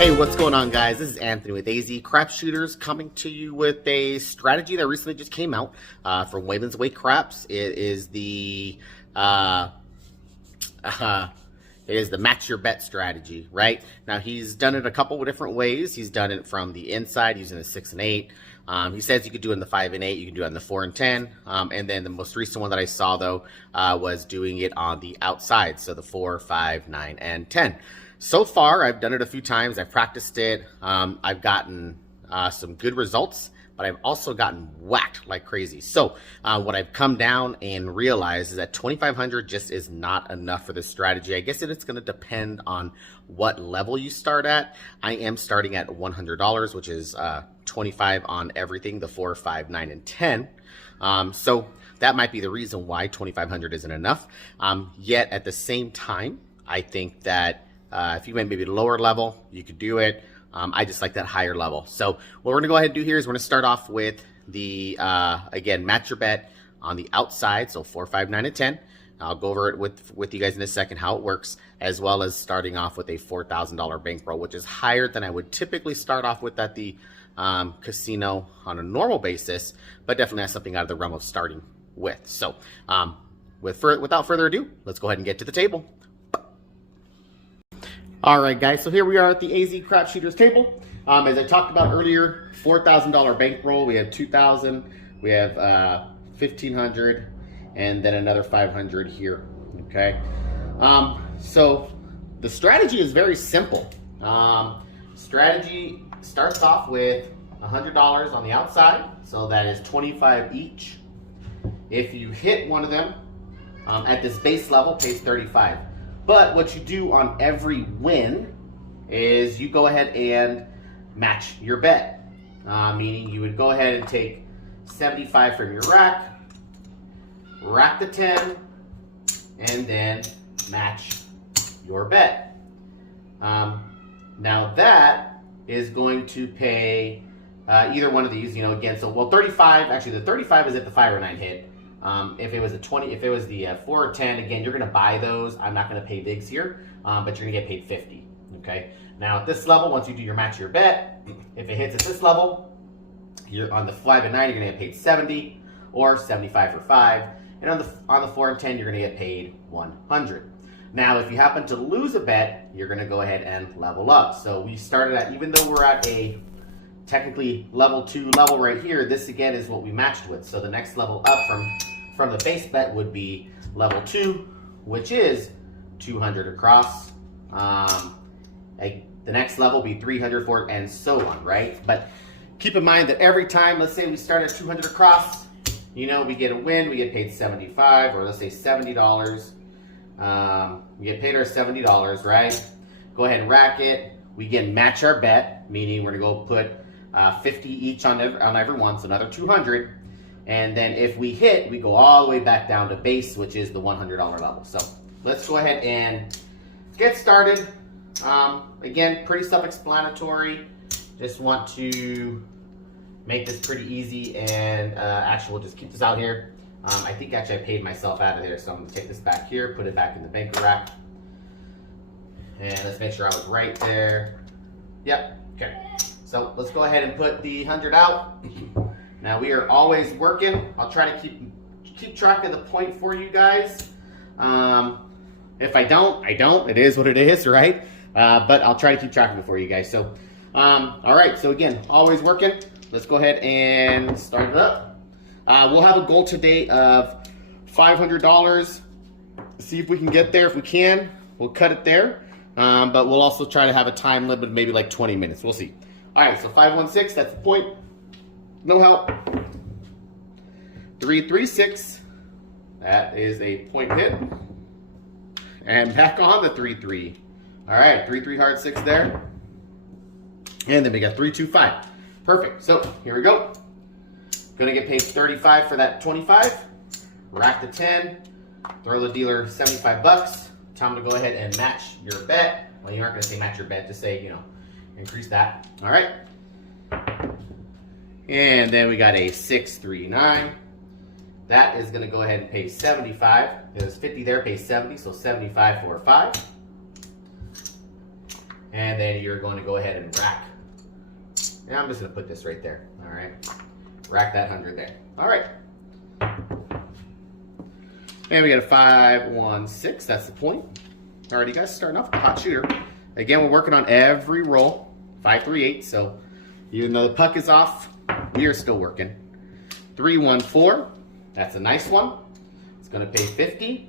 Hey, what's going on, guys? This is Anthony with AZ Crap Shooters, coming to you with a strategy that recently just came out from Wayland's Way Craps. It is the match your bet strategy, right? Now, he's done it a couple of different ways. He's done it from the inside using a 6 and 8. He says you could do it in the 5 and 8. You can do it in the 4 and 10. And then the most recent one that I saw, though, was doing it on the outside. So the 4, 5, 9, and 10. So far, I've done it a few times. I've practiced it. I've gotten some good results, but I've also gotten whacked like crazy. So what I've come down and realized is that 2,500 just is not enough for this strategy. I guess it's going to depend on what level you start at. I am starting at $100, which is 25 on everything, the 4, 5, 9, and 10. So that might be the reason why 2,500 isn't enough. Yet at the same time, I think that if you went maybe the lower level, you could do it. I just like that higher level. So what we're going to go ahead and do here is we're going to start off with the, again, match your bet on the outside. So 4, 5, 9, and 10. I'll go over it with you guys in a second how it works, as well as starting off with a $4,000 bankroll, which is higher than I would typically start off with at the casino on a normal basis, but definitely has something out of the realm of starting with. So without further ado, let's go ahead and get to the table. All right, guys, so here we are at the AZ Crap Shooters table. As I talked about earlier, $4,000 bankroll. We have $2,000, we have $1,500, and then another $500 here, okay? So the strategy is very simple. Strategy starts off with $100 on the outside, so that is 25 each. If you hit one of them at this base level, pays 35. But what you do on every win is you go ahead and match your bet. Meaning you would go ahead and take 75 from your rack the 10, and then match your bet. Now that is going to pay either one of these, again, so, well, 35, actually the 35 is at the 5 or 9 hit. If it was a 20, if it was the 4 or 10, again, you're going to buy those. I'm not going to pay VIGs here, but you're going to get paid 50. Okay. Now at this level, once you do your match your bet, if it hits at this level, you're on the 5 and 9, you're going to get paid 70 or 75 for 5. And on the 4 and 10, you're going to get paid 100. Now, if you happen to lose a bet, you're going to go ahead and level up. So we started at, even though we're at a technically level 2 level right here, this again is what we matched with. So the next level up from the base bet would be level 2, which is 200 across. The next level will be 300, 400, and so on, right? But keep in mind that every time, let's say we start at 200 across, we get a win, we get paid 75, or let's say $70. We get paid our $70, right? Go ahead and rack it. We again match our bet, meaning we're gonna go put 50 each on every one, so another 200. And then if we hit, we go all the way back down to base, which is the $100 level. So let's go ahead and get started. Again, pretty self-explanatory. Just want to make this pretty easy, and actually we'll just keep this out here. I think actually I paid myself out of there, so I'm gonna take this back here, put it back in the banker rack. And let's make sure I was right there. Yep, okay. So let's go ahead and put the 100 out. Now we are always working. I'll try to keep track of the point for you guys. If I don't, I don't. It is what it is, right? But I'll try to keep track of it for you guys. So, all right. So again, always working. Let's go ahead and start it up. We'll have a goal today of $500. See if we can get there. If we can, we'll cut it there. But we'll also try to have a time limit of maybe like 20 minutes. We'll see. All right, so 516, that's the point. No help. 336, that is a point hit. And back on the 3-3. All right, 3-3 hard 6 there. And then we got 3-2-5. Perfect. So here we go. Gonna get paid 35 for that 25. Rack the 10. Throw the dealer 75 bucks. Time to go ahead and match your bet. Well, you aren't gonna say match your bet, just say, increase that. All right. And then we got a 6-3-9. That is going to go ahead and pay 75. There's 50 there, pays 70, so 75 for 5. And then you're going to go ahead and rack. And I'm just going to put this right there. All right. Rack that 100 there. All right. And we got a 5, 1, 6. That's the point. All right, you guys starting off with a hot shooter. Again, we're working on every roll. 5, 3, 8. So even though the puck is off, we are still working. 3, 1, 4. That's a nice one. It's going to pay 50.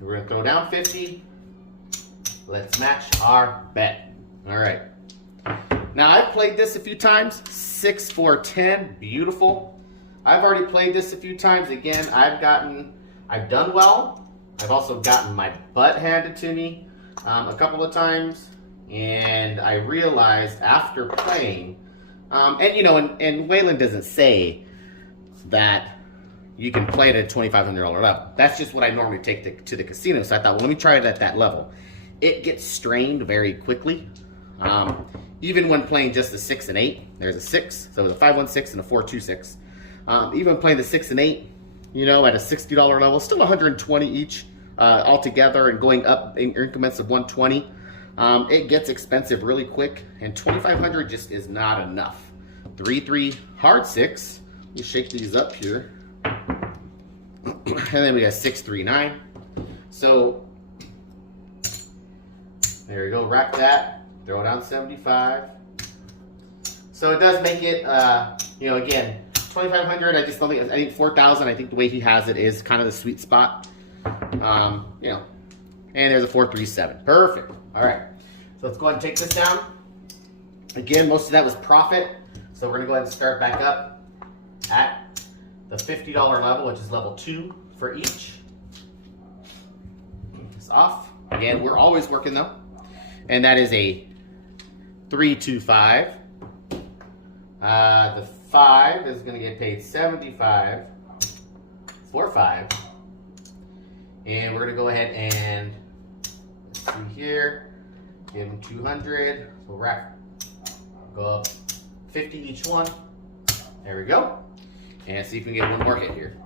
We're going to throw down 50. Let's match our bet. All right. Now, I've played this a few times. 6, 4, 10. Beautiful. I've already played this a few times. Again, I've done well. I've also gotten my butt handed to me a couple of times. And I realized after playing, and you know, and Whalen doesn't say that you can play it at a $2,500 level. That's just what I normally take to the casino. So I thought, well, let me try it at that level. It gets strained very quickly. Even when playing just the 6 and 8, there's a 6. So it's a 5, 1, 6 and a 4, 2, 6. Even playing the 6 and 8, you know, at a $60 level, still 120 each altogether, and going up in increments of 120. It gets expensive really quick, and 2,500 just is not enough. 3, 3, hard 6. Let me shake these up here. And then we got 6, 3, 9. So there you go. Rack that. Throw down 75. So it does make it, you know, again, 2,500. I just don't think. I think 4,000. I think the way he has it is kind of the sweet spot. You know, and there's a 4, 3, 7. Perfect. All right. So let's go ahead and take this down. Again, most of that was profit. So we're gonna go ahead and start back up at the $50 level, which is level 2 for each. It's off. Again, we're always working though. And that is a 3, 2, 5. The 5 is going to get paid 75 for 5. And we're going to go ahead and, let's see here, give them 200. So rack, go up 50 each one. There we go. And see if we can get one more hit here.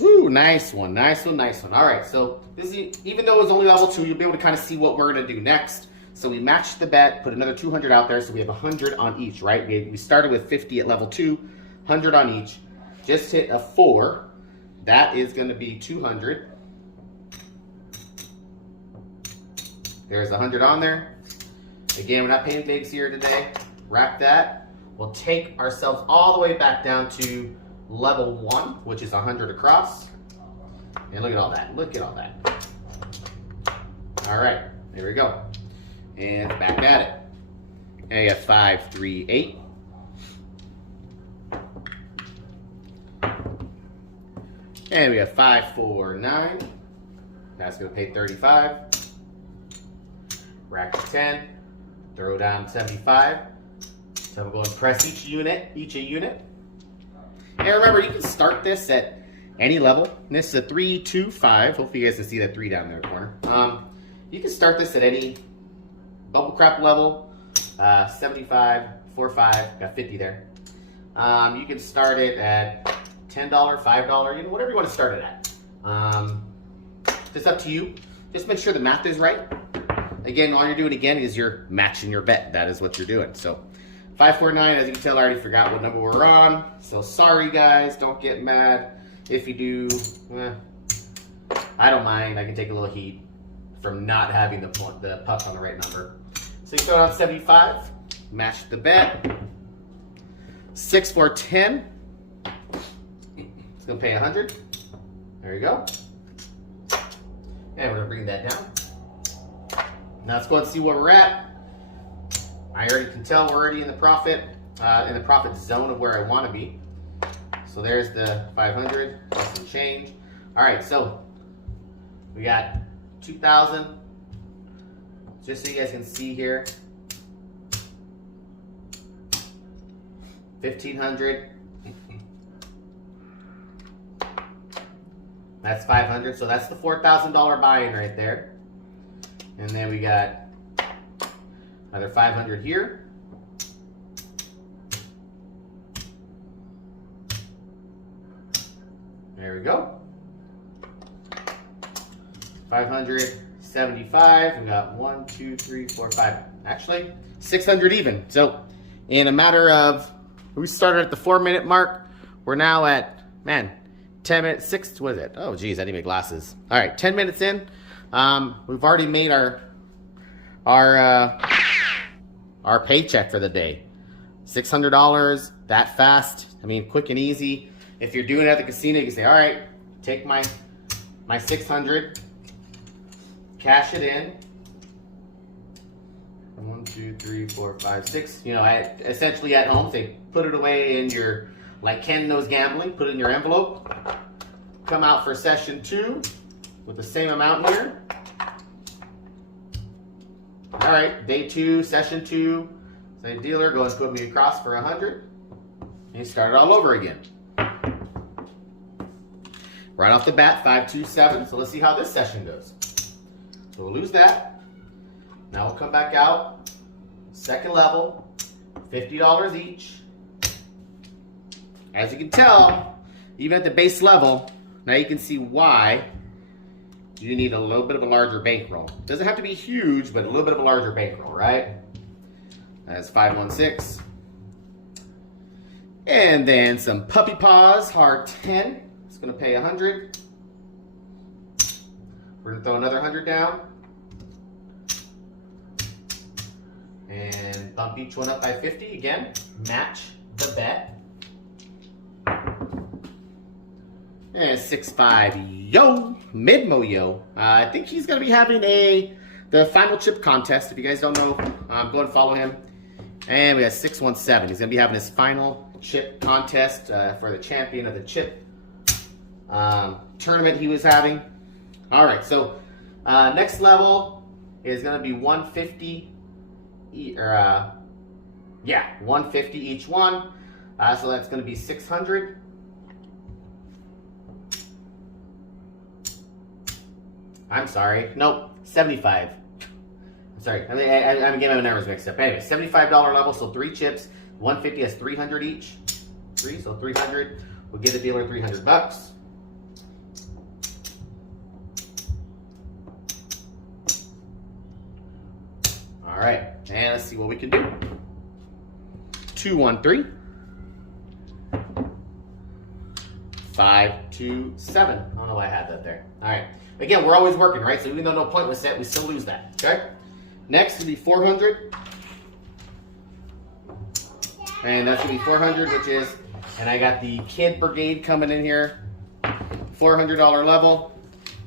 Woo, nice one, nice one, nice one. All right, so this is, even though it's only level 2, you'll be able to kind of see what we're going to do next. So we matched the bet, put another 200 out there, so we have 100 on each, right? We started with 50 at level 2, 100 on each. Just hit a 4. That is going to be 200. There's 100 on there. Again, we're not paying bigs here today. Rack that. We'll take ourselves all the way back down to level 1, which is 100 across. And look at all that. Look at all that. All right, there we go. And back at it. And you got 5, 3, 8. And we have 5, 4, 9. That's going to pay 35. Rack to 10. Throw down 75. So I'm going to press each a unit. And remember, you can start this at any level. And this is a 3, 2, 5. Hopefully you guys can see that 3 down there in the corner. You can start this at any bubble crap level. 75, 4, 5, got 50 there. You can start it at $10, $5, you know, whatever you want to start it at. It's up to you. Just make sure the math is right. Again, all you're doing again is you're matching your bet. That is what you're doing. So 549, as you can tell, I already forgot what number we're on. So sorry, guys. Don't get mad. If you do, I don't mind. I can take a little heat from not having the puck on the right number. So you throw out 75, match the bet. 6, 4, 10. It's going to pay 100. There you go. And we're going to bring that down. Now let's go and see where we're at. I already can tell we're already in the profit zone of where I want to be. So there's the 500, plus some change. All right, so we got 2,000. Just so you guys can see here, 1,500. That's 500. So that's the $4,000 buy-in right there. And then we got another 500 here. There we go. 500, 75. We got 1, 2, 3, 4, 5. Actually, 600 even. So in a matter of, we started at the 4-minute mark. We're now at, man, 10 minutes, 6, what is it? Oh, geez, I need my glasses. All right, 10 minutes in. We've already made our paycheck for the day. $600, that fast. I mean, quick and easy. If you're doing it at the casino, you can say, all right, take my 600, cash it in. 1, 2, 3, 4, 5, 6. You know, essentially at home, say, put it away in your, like Ken knows gambling, put it in your envelope. Come out for session 2 with the same amount here. All right, day 2, session 2. Say, dealer, go and put me across for 100. And you start it all over again. Right off the bat, 527. So let's see how this session goes. So we'll lose that. Now we'll come back out. Second level, $50 each. As you can tell, even at the base level, now you can see why you need a little bit of a larger bankroll. Doesn't have to be huge, but a little bit of a larger bankroll, right? That's 516. And then some puppy paws, hard 10. It's gonna pay 100. We're gonna throw another 100 down. And bump each one up by 50 again. Match the bet. And 6-5, yo, Midmo yo. I think he's gonna be having the final chip contest. If you guys don't know, go and follow him. And we got 617. He's gonna be having his final chip contest for the champion of the chip tournament he was having. All right, so next level is gonna be 150, 150 each one. So that's gonna be 600. I'm sorry. Nope, 75. I'm sorry. I'm getting my numbers mixed up. Anyway, $75 level, so 3 chips. 150 has 300 each. 3, so 300. We'll give the dealer 300 bucks. All right, and let's see what we can do. 213. 527. I don't know why I had that there. All right. Again, we're always working, right? So even though no point was set, we still lose that. Okay. Next will be 400. And that's going to be 400, which is, and I got the Kid Brigade coming in here. $400 level.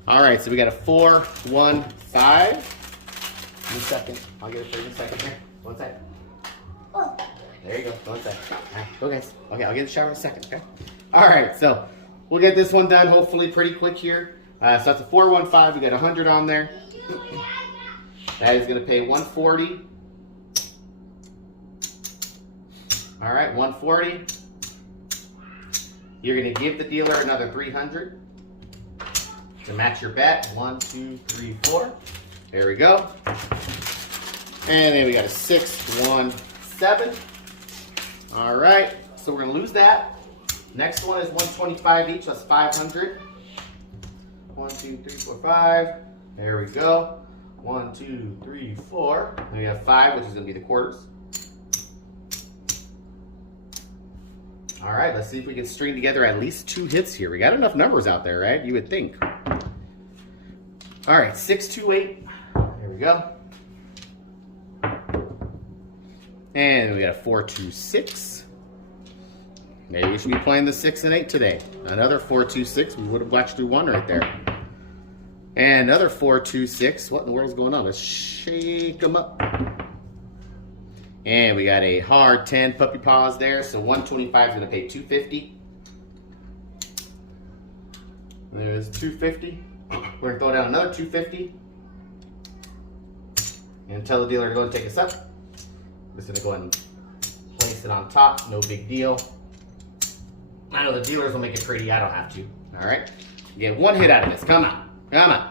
All right, so we got a 415. Give me a second. I'll get it for you in a second here. 1 second. There you go. 1 second. All right, go guys. Okay, I'll get in the shower in a second, okay? All right, so we'll get this one done hopefully pretty quick here. So that's a 415. We got 100 on there. That is going to pay 140. All right, 140. You're going to give the dealer another 300 to match your bet. 1, 2, 3, 4. There we go. And then we got a 617. All right, so we're going to lose that. Next one is 125 each. That's 500. 1, 2, 3, 4, 5. There we go. 1, 2, 3, 4. And we have 5, which is going to be the quarters. All right, let's see if we can string together at least 2 hits here. We got enough numbers out there, right? You would think. All right, 628. There we go. And we got a 426. Maybe we should be playing the 6 and 8 today. Another 426. We would have actually won right there. And another 426. What in the world is going on? Let's shake them up. And we got a hard 10 puppy paws there. So 125 is going to pay 250. There's 250. We're going to throw down another 250. And tell the dealer to go and take us up. I'm just going to go ahead and place it on top. No big deal. I know the dealers will make it pretty. I don't have to. All right. Get 1 hit out of this. Come on. Come on.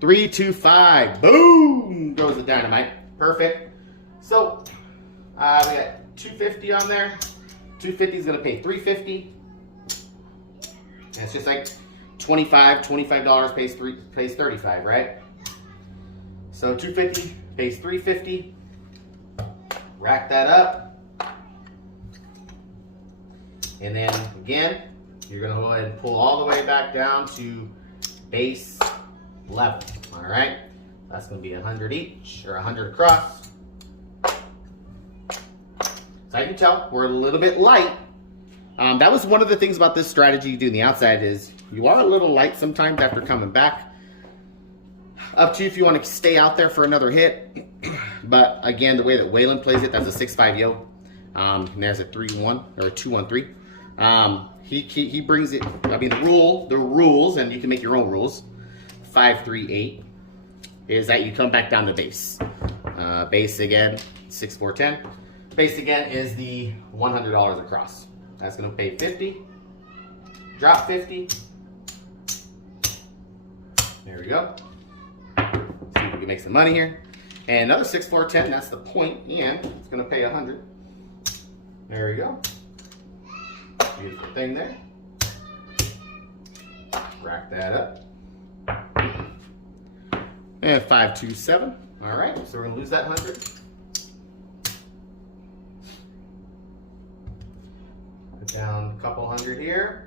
3, 2, 5. Boom. Goes the dynamite. Perfect. So we got 250 on there. 250 is going to pay 350. And it's just like $25 pays 35, right? So 250 pays 350. Rack that up. And then again, you're gonna go ahead and pull all the way back down to base level. All right, that's gonna be 100 each, or 100 across. So I can tell we're a little bit light. That was one of the things about this strategy you do on the outside is you are a little light sometimes after coming back. Up to you if you want to stay out there for another hit. But again, the way that Waylon plays it, that's a 6-5 yo. And there's a 3-1 or a 2-1-3. He brings it. I mean, the rules, and you can make your own rules. 5-3-8 is that you come back down to base. Base again, 6-4-10. Base again is the $100 across. That's going to pay 50. Drop 50. There we go. See if we can make some money here. And another 6-4-10. That's the point, and it's going to pay 100. There we go. Beautiful thing there. Rack that up. And 5-2-7. All right, so we're going to lose that 100. Put down a couple hundred here.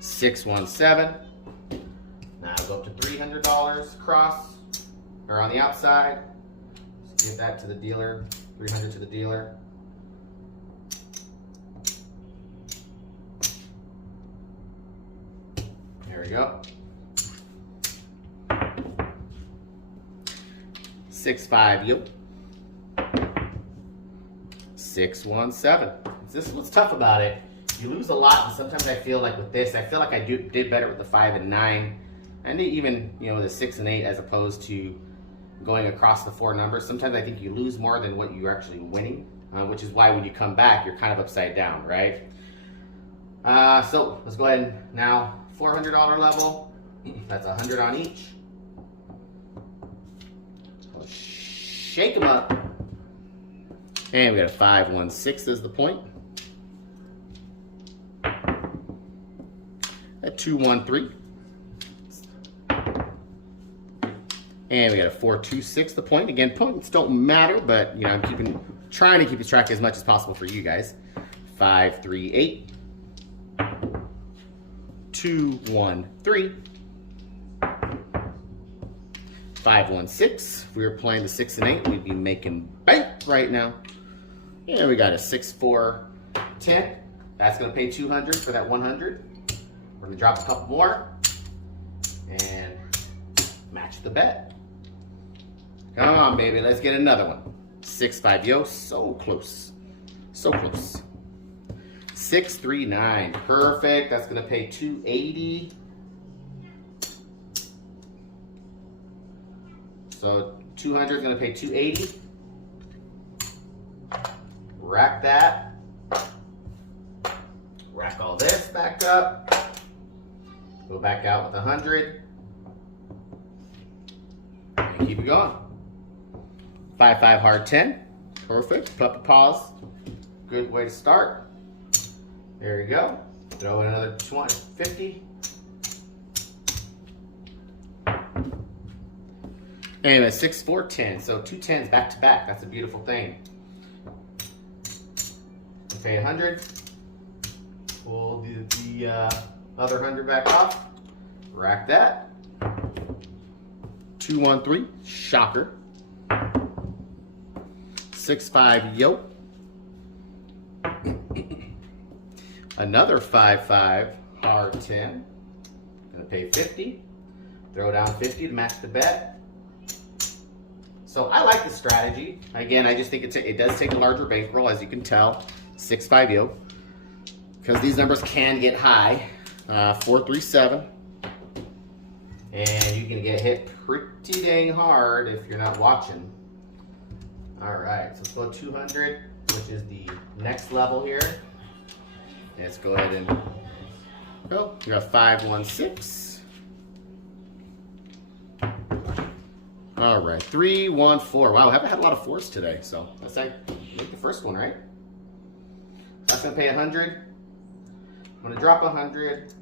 $6-1-7. Now go up to $300 across, or on the outside. Just give that to the dealer. 300 to the dealer. There we go. 6-5 yo. 6-1-7. This is what's tough about it. You lose a lot, and sometimes I feel like with this, I feel like I did better with the 5 and 9, and even the 6 and 8 as opposed to going across the 4 numbers. Sometimes I think you lose more than what you're actually winning, which is why when you come back, you're kind of upside down, right? So let's go ahead and now $400 level. That's 100 on each. Let's shake them up. And we got a 5-1-6 as the point. A 2-1-3. And we got a 4-2-6 the point. Again, points don't matter, but I'm trying to keep track as much as possible for you guys. 5-3-8. 2-1-3. 5-1-6. If we were playing the 6 and 8, we'd be making bank right now. And we got a 6-4-10. That's going to pay 200 for that 100. We're going to drop a couple more and match the bet. Come on, baby. Let's get another one. 6-5 yo. So close. So close. 6-3-9. Perfect. That's going to pay 280. So 200 is going to pay 280. Rack that. Rack all this back up. Go back out with 100. And keep it going. 5-5 hard 10. Perfect. Puppy paws. Good way to start. There you go. Throw in another 250. Anyway, 6-4-10. So 2 10s back to back. That's a beautiful thing. Pay 100. Pull the other 100 back off. Rack that. 2-1-3. Shocker. 6-5 yo. Another 5-5 hard 10. Gonna pay 50. Throw down 50 to match the bet. So I like the strategy. Again, I just think it does take a larger bankroll, as you can tell. 6-5 yo. Because these numbers can get high. 4-3-7. And you can get hit pretty dang hard if you're not watching. Alright, so let's go 200, which is the next level here. Let's go ahead and go. You got 5-1-6. Alright, 3-1-4. Wow, I haven't had a lot of 4s today, so let's make the first one, right? That's going to pay 100. I'm going to drop 100.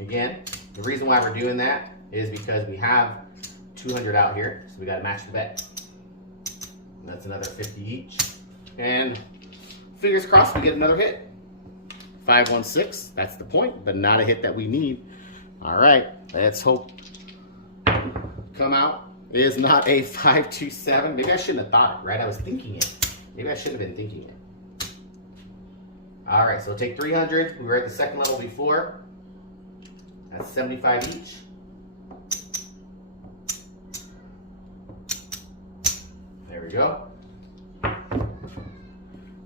Again, the reason why we're doing that is because we have 200 out here, so we got to match the bet. That's another 50 each. And fingers crossed we get another hit. 516, that's the point, but not a hit that we need. All right, let's hope come out is not a 527. Maybe I shouldn't have thought it, right? I was thinking it. Maybe I should have been thinking it. All right, so take 300. We were at the second level before. That's 75 each. There we go.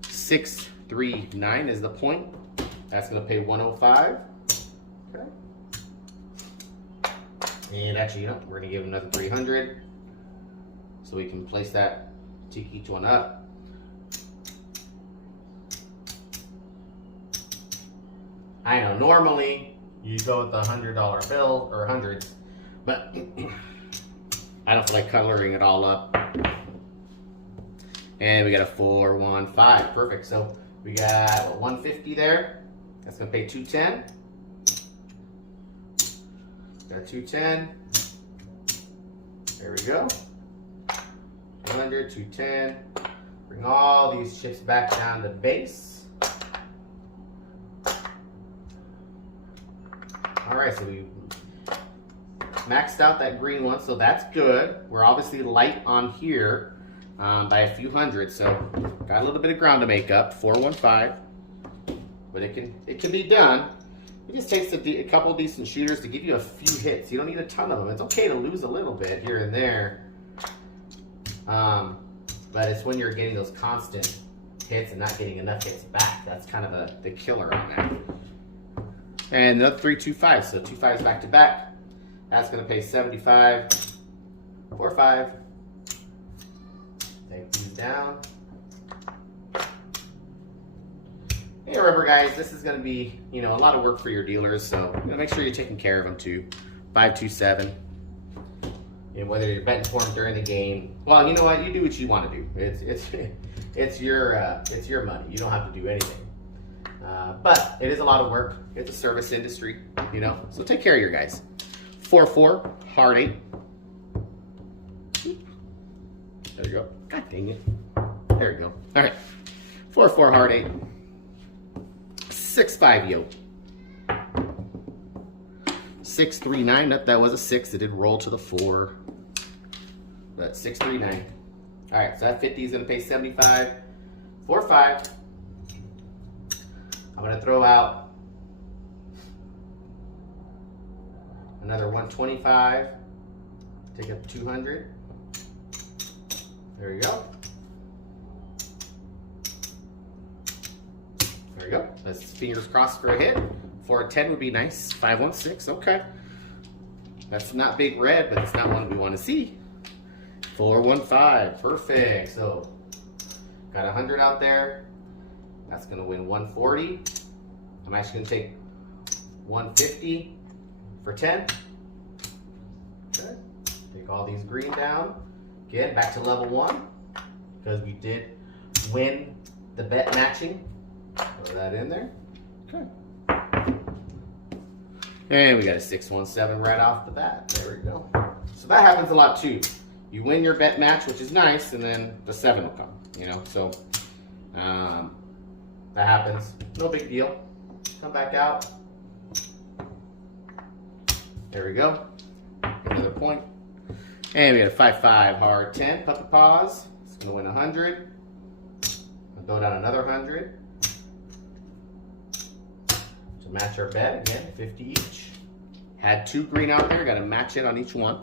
639 is the point. That's going to pay 105. Okay. And actually, you know, we're going to give another 300. So we can place that, take each one up. I know, normally you go with the $100 bill or hundreds, but I don't feel like coloring it all up. And we got a 415. Perfect. So we got what, 150 there. That's going to pay 210. Got 210. There we go. 200, 210. Bring all these chips back down to base. All right, so we maxed out that green one, so that's good. We're obviously light on here by a few hundred, so got a little bit of ground to make up. 415, but it can be done. It just takes a couple decent shooters to give you a few hits. You don't need a ton of them. It's okay to lose a little bit here and there, but it's when you're getting those constant hits and not getting enough hits back. That's kind of the killer on that. And another 325, so 2 5s back to back. That's going to pay 75. 4 5. Take these down. Hey, remember, guys, this is going to be, you know, a lot of work for your dealers, so you know, make sure you're taking care of them too. 527. And whether you're betting for them during the game, well, you know what? You do what you want to do. It's your money. You don't have to do anything. But it is a lot of work. It's a service industry, you know. So take care of your guys. 4-4, hard 8. There you go. God dang it. There you go. All right. 4-4, hard 8. 6-5 yoke. 6-3-9. That was a 6. It did roll to the 4. But 6-3-9. All right. So that 50 is going to pay 75. 4-5. I'm going to throw out another 125. Take up 200. There you go. There you go. Let's fingers crossed for a hit. 4-10 would be nice. 5-1-6. Okay. That's not big red, but it's not one we want to see. 4-1-5. Perfect. So got 100 out there. That's going to win 140. I'm actually going to take 150 for 10. Okay. Take all these green down. Again, back to level 1 because we did win the bet matching. Throw that in there. Okay. And we got a 6-1-7 right off the bat. There we go. So that happens a lot too. You win your bet match, which is nice, and then the 7 will come. You know, so that happens. No big deal. Come back out. There we go. Another point. And we got a 5-5 hard 10. Puppy paws. It's going to win 100. I'll throw down another 100. To match our bet. Again, 50 each. Had 2 green out there. Got to match it on each one.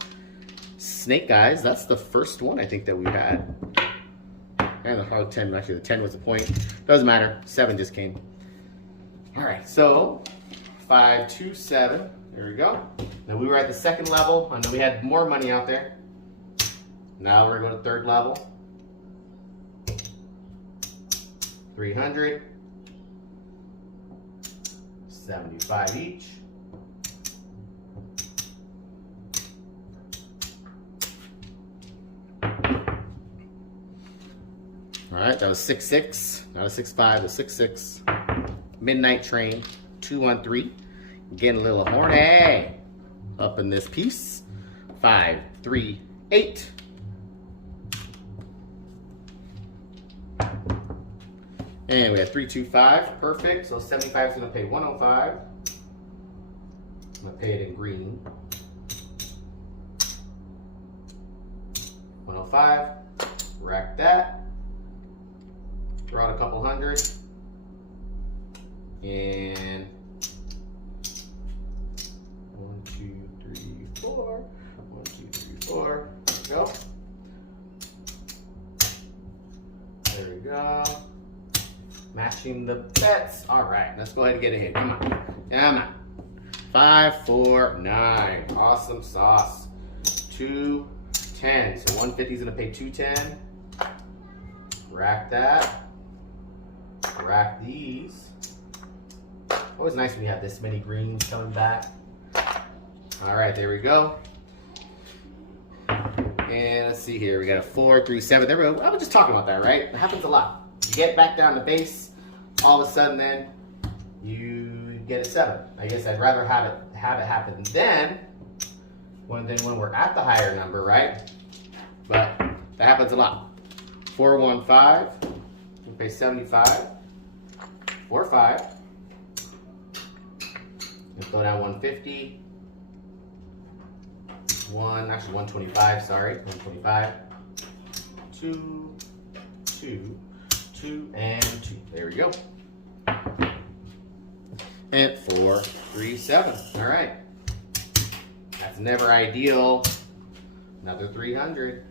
Snake guys. That's the first one I think that we had. And the hard 10, actually the 10 was the point. Doesn't matter, 7 just came. All right, so 5-2-7, there we go. Now we were at the second level. I know we had more money out there. Now we're gonna go to third level. 300. 75 each. All right, that was 6-6, not a 6-5, a 6-6. Midnight Train, 2-1-3. Getting a little horny up in this piece. 5, 3, 8. And we have 3, 2, 5. Perfect. So 75 is going to pay 105. I'm going to pay it in green. 105. Rack that. Throw out a couple hundred. And 1, 2, 3, 4. 1, 2, 3, 4. There we go. There we go. Matching the bets. All right, let's go ahead and get ahead. Come on. Come on. 5, 4, 9. Awesome sauce. 210. So 150 is going to pay 210. Rack that. Rack these. Always nice when you have this many greens coming back. All right, there we go. And let's see here. We got a 4, 3, 7. There we go. I was just talking about that, right? It happens a lot. You get back down to base, all of a sudden then you get a 7. I guess I'd rather have it happen then when we're at the higher number, right? But that happens a lot. 415, we pay 75. 45. Let's go down 150. 125, sorry. 125. 2, 2. 2 and 2. There we go. And 4, 3, 7. All right. That's never ideal. Another 300.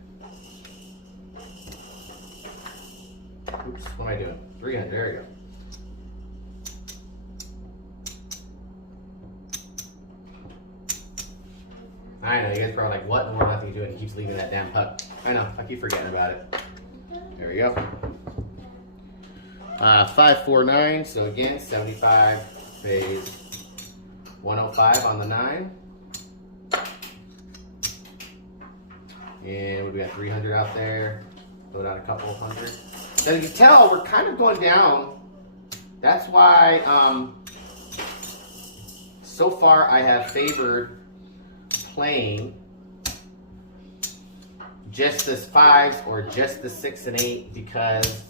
Oops, what am I doing? 300. There we go. I know, you guys are probably like, what in the world are you doing? He keeps leaving that damn puck. I know, I keep forgetting about it. There we go. 549, so again, 75 pays 105 on the 9. And we got 300 out there. Throw down a couple hundred. So you can tell, we're kind of going down. That's why, so far I have favored playing just the 5s or just the 6 and 8 because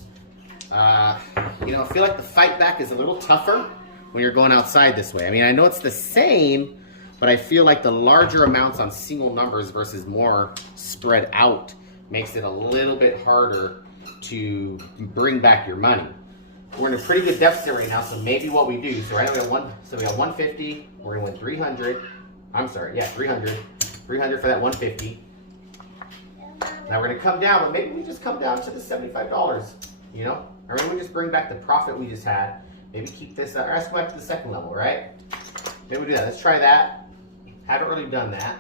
you know, I feel like the fight back is a little tougher when you're going outside this way. I mean, I know it's the same, but I feel like the larger amounts on single numbers versus more spread out makes it a little bit harder to bring back your money. We're in a pretty good deficit right now, so maybe what we do, so right now we got 150, we're gonna win 300. I'm sorry, yeah, 300. 300 for that 150. Now we're gonna come down, but maybe we just come down to the $75, you know? Or maybe we just bring back the profit we just had. Maybe keep this, or let's go back to the second level, right? Maybe we do that. Let's try that. Haven't really done that.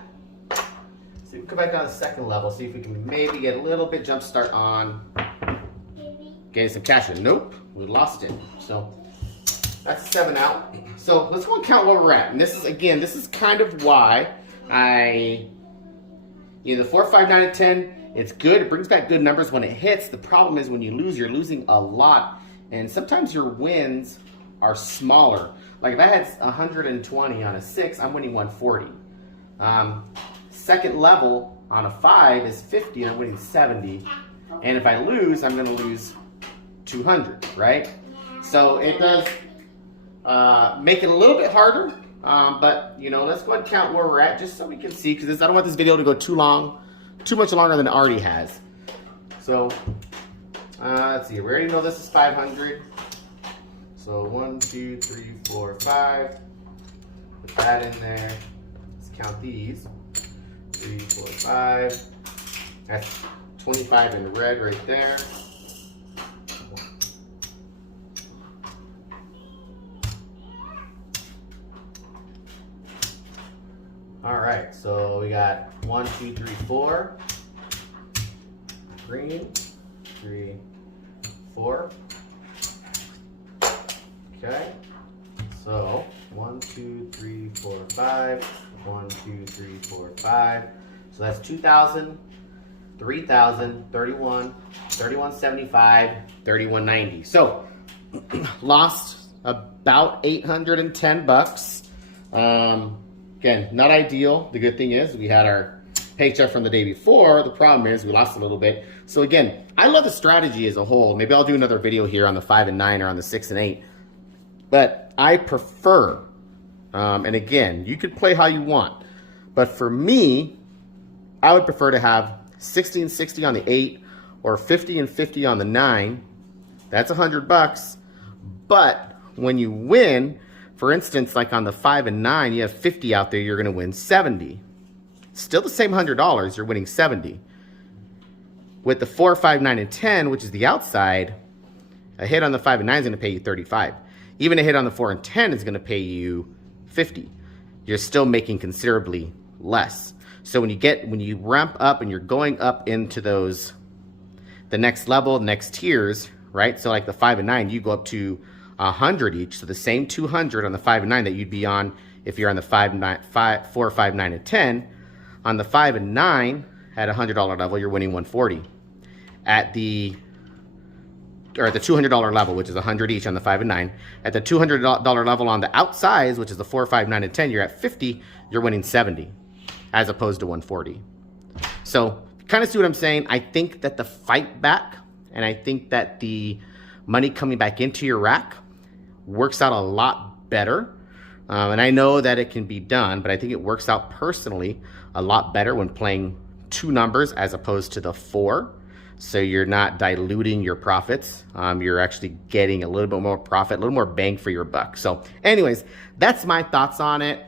So we can come back down to the second level, see if we can maybe get a little bit jump start on getting some cash in. Nope, we lost it. So that's a 7 out. So let's go and count where we're at. And this is, again, this is kind of why the 4, 5, 9, and 10, it's good. It brings back good numbers when it hits. The problem is when you lose, you're losing a lot. And sometimes your wins are smaller. Like if I had 120 on a 6, I'm winning 140. Second level on a 5 is 50, and I'm winning 70. And if I lose, I'm going to lose 200, right? So it does make it a little bit harder. But, you know, let's go ahead and count where we're at just so we can see, because I don't want this video to go too much longer than it already has. So, let's see. We already know this is 500. So 1, 2, 3, 4, 5. Put that in there. Let's count these. 3, 4, 5. That's 25 in red right there. All right, so we got 1, 2, 3, 4. Green, 3, 4. Okay, so 1, 2, 3, 4, 5. 1, 2, 3, 4, 5. So that's 2,000, 3,000, 31, 31.75, 31.90. So lost about $810. Again, not ideal. The good thing is we had our paycheck from the day before. The problem is we lost a little bit. So again, I love the strategy as a whole. Maybe I'll do another video here on the 5 and 9 or on the 6 and 8. But I prefer, and again, you could play how you want. But for me, I would prefer to have 60 and 60 on the 8 or 50 and 50 on the 9. That's $100. But when you win, for instance, like on the 5 and 9, you have 50 out there, you're going to win 70. Still the same $100, you're winning 70. With the 4, 5, 9, and 10, which is the outside, a hit on the 5 and 9 is going to pay you 35. Even a hit on the 4 and 10 is going to pay you 50. You're still making considerably less. So when you ramp up and you're going up into those, the next level, next tiers, right? So like the 5 and 9, you go up to 100 each. So the same 200 on the 5 and 9 that you'd be on if you're on the 4, 5, 9, and 10. On the 5 and 9 at $100 level, you're winning 140. At the $200 level, which is 100 each on the 5 and 9. At the $200 level on the outsides, which is the 4, 5, 9, and 10, you're at 50, you're winning 70 as opposed to 140. So kind of see what I'm saying? I think that the fight back and I think that the money coming back into your rack works out a lot better. And I know that it can be done, but I think it works out personally a lot better when playing 2 numbers as opposed to the 4. So you're not diluting your profits. You're actually getting a little bit more profit, a little more bang for your buck. So anyways, that's my thoughts on it.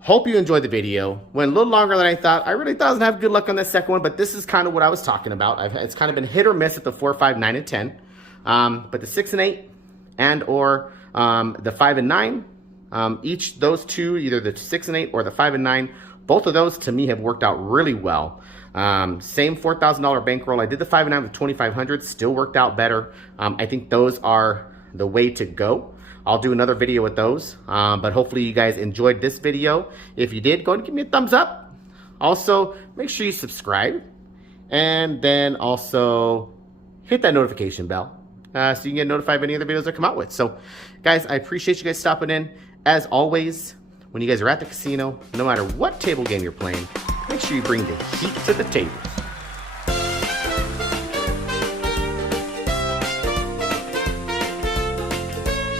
Hope you enjoyed the video. Went a little longer than I thought. I really thought I was gonna have good luck on the second one, but this is kind of what I was talking about. It's kind of been hit or miss at the 4, 5, 9, and 10. But the 6 and 8 and or the 5 and 9, each those two, either the 6 and 8 or the 5 and 9, both of those to me have worked out really well. Same $4,000 bankroll. I did the 5 and 9 with 2,500, still worked out better. I think those are the way to go. I'll do another video with those, but hopefully you guys enjoyed this video. If you did, go ahead and give me a thumbs up. Also, make sure you subscribe, and then also hit that notification bell so you can get notified of any other videos I come out with. So, guys, I appreciate you guys stopping in. As always, when you guys are at the casino, no matter what table game you're playing, make sure you bring the heat to the table.